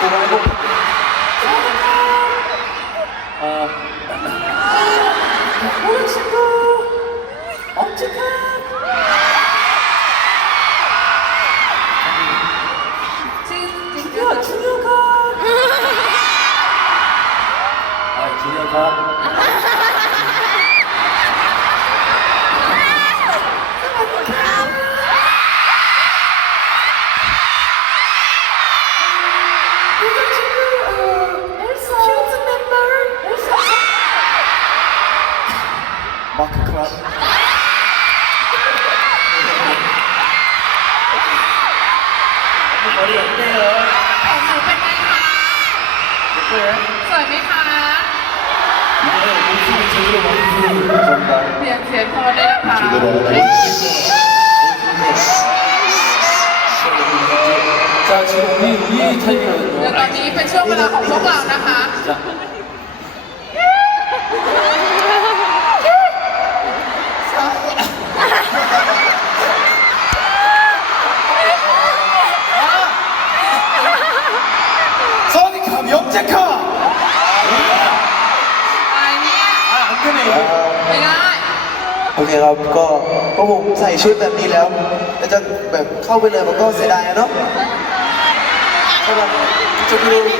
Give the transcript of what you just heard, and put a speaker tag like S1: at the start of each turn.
S1: 고마워. 아. 우리
S2: 친구. 엄지카. 준혁, 준혁아.
S1: บักครับ
S2: ข
S1: อเรียนได้เลย
S3: ของหนูเป็นไงคะ
S1: สวย
S3: สวยไหมคะเดี๋ยวเขียนพอได้นะคะ
S1: 제대로 자, 지금 우리, 우리
S3: เดี๋ยว
S1: 타임이거든요.
S3: ตอนนี้เป็นช่วงเวลาของพวกเรานะคะ
S1: 자. 써니 감 영재카!
S3: อะไรเนี่ย
S1: 아, 안 되네요.
S3: ไม่ได้
S4: โอเคครับ ก็พอผมใส่ชุดแบบนี้แล้วแล้วจะแบบเข้าไปเลยมันก็เสียดายอะเนาะ た
S1: だ、直道